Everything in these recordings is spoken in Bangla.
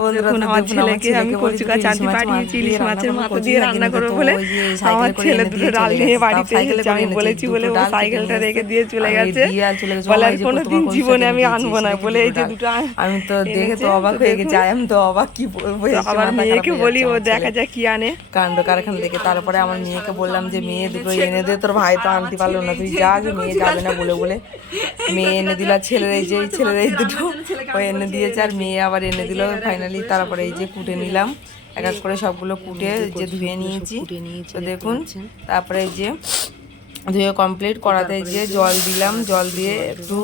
দেখুন আমার ছেলেকে আমি কচু গাছ আনতে পাঠিয়েছি ইলিশ মাছের মাথা দিয়ে রান্না করবো বলে আমার ছেলে দুটো ডাল নিয়ে বাড়িতে এসেছে। আমি বলেছি বলে ও সাইকেলটা রেখে দিয়ে চলে গেছে, বলে আর কোনোদিন জীবনে আমি আনবো না বলে এই যে দুটো আমি তো দেখে তো অবাক হয়ে গেছি। আমি তো অবাক, কি বলবো। আবার মেয়েকে বলি ও দেখা যাক কি আনে কাণ্ড কারখানা দেখে। তারপরে আমার মেয়েকে বললাম যে মেয়ে দুটো এনে দে, তোর ভাই তো আনতে পারলো না, তুই যা, যে মেয়ে যাবে না বলে বলে মেয়ে এনে দিল। আর ছেলের এই যে ছেলের এই দুটো ও এনে দিয়েছে, আর মেয়ে আবার এনে দিল ফাইনালি। তারপরে এই যে কুটে নিলাম, এক এক করে সবগুলো কুটে যে ধুয়ে নিয়েছি তো দেখুন। তারপরে এই যে ধুয়ে কমপ্লিট করাতে যে জল দিলাম, জল দিয়ে একটু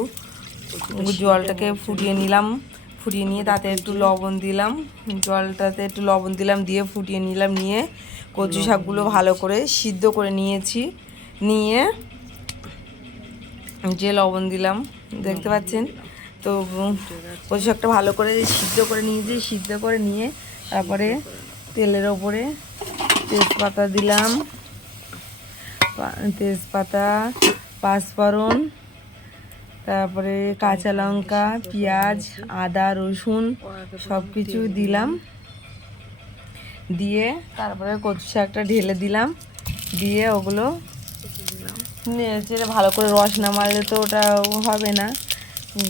জলটাকে ফুটিয়ে নিলাম, ফুটিয়ে নিয়ে তাতে একটু লবণ দিলাম, জলটাতে একটু লবণ দিলাম, দিয়ে ফুটিয়ে নিলাম। নিয়ে কচু শাকগুলো ভালো করে সিদ্ধ করে নিয়েছি, নিয়ে যে লবণ দিলাম দেখতে পাচ্ছেন। তো কচু শাকটা ভালো করে সিদ্ধ করে নিয়েছি, সিদ্ধ করে নিয়ে তারপরে তেলের ওপরে তেজপাতা দিলাম, তেজপাতা, পাঁচফোড়ন, তারপরে কাঁচা লঙ্কা, পেঁয়াজ, আদা, রসুন সব কিছু দিলাম। দিয়ে তারপরে কচু শাকটা ঢেলে দিলাম, দিয়ে ওগুলো নেড়ে ভালো করে রস না মারলে তো ওটা হবে না,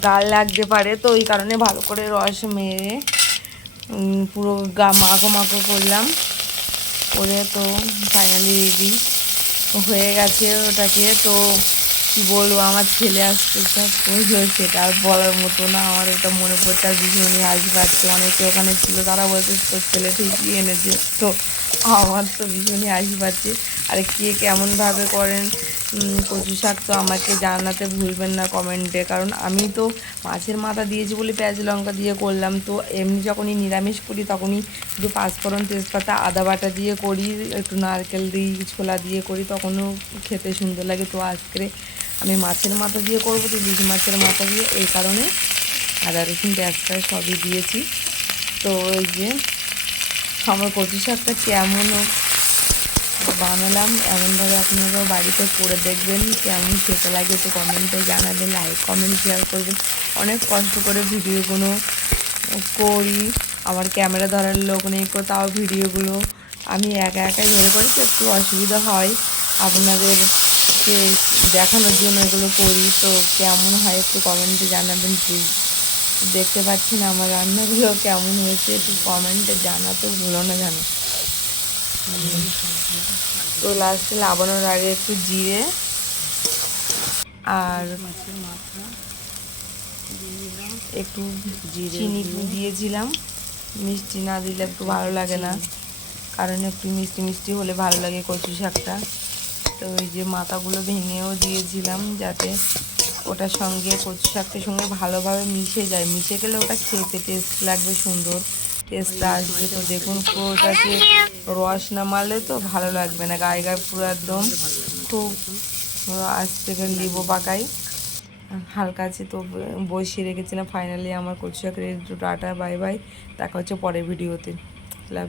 গাল লাগতে পারে। তো ওই কারণে ভালো করে রস মেরে পুরো মাখো মাখো করলাম, করে তো ফাইনালি রেডি হয়ে গেছে ওটাকে। তো কী বলবো, আমার ছেলে আসতে করলো সেটা আর বলার মতো না। আমার ওটা মনে পড়ছে আর ভীষণই হাসি পাচ্ছে। অনেকে ওখানে ছিল, তারা বলছে তোর ছেলে ঠিকই এনেছে। তো আমার তো ভীষণই হাসি পাচ্ছে। আর কে কেমনভাবে করেন কচু শাক তো আমাকে জানাতে ভুলবেন না কমেন্টে। কারণ আমি তো মাছের মাথা দিয়েছি বলে পেঁয়াজ লঙ্কা দিয়ে করলাম। তো এমনি যখনই নিরামিষ করি তখনই শুধু পাঁচফোড়ন, তেজপাতা, আদা বাটা দিয়ে করি, একটু নারকেল দিই, ছোলা দিয়ে করি, তখনও খেতে সুন্দর লাগে। তো আজকে আমি মাছের মাথা দিয়ে করবো, তো ইলিশ মাছের মাথা দিয়ে, এই কারণে আদা রসুন পেঁয়াজটা সবই দিয়েছি। তো এই যে আমার কচু শাকটা কেমন বানালাম, এমনভাবে আপনারাও বাড়িতে করে দেখবেন, কেমন খেতে লাগে তো কমেন্টে জানাবেন, লাইক কমেন্ট শেয়ার করবেন। অনেক কষ্ট করে ভিডিওগুলো করি, আমার ক্যামেরা ধরার লোক নেই, তাও ভিডিওগুলো আমি একা একাই ধরে করি, তো একটু অসুবিধা হয় আপনাদেরকে দেখানোর জন্য এগুলো করি। তো কেমন হয় একটু কমেন্টে জানাবেন প্লিজ। দেখতে পাচ্ছেন আমার রান্নাগুলো কেমন হয়েছে, একটু কমেন্টে জানাতে ভুলো না জানো। তো লাস্টে লাবানোর আগে একটু জিরে আর একটু চিনি দিয়েছিলাম, মিষ্টি না দিলে একটু ভালো লাগে না, কারণ একটু মিষ্টি মিষ্টি হলে ভালো লাগে কচু শাকটা। তো ওই যে মাথাগুলো ভেঙেও দিয়েছিলাম, যাতে ওটার সঙ্গে কচু শাকটার সঙ্গে ভালোভাবে মিশে যায়, মিশে গেলে ওটা খেতে টেস্ট লাগবে, সুন্দর টেস্ট আসবে। তো দেখুন ওটাকে রস না মারলে তো ভালো লাগবে না, গায়ে গায়ে পুরো একদম খুব আস্তে করে লিবো পাকাই হালকা আছে। তো বসিয়ে রেখেছিলাম। ফাইনালি আমার কচু শাক রেডি। টাটা, বাই বাই, দেখা হচ্ছে পরের ভিডিওতে। লাভ।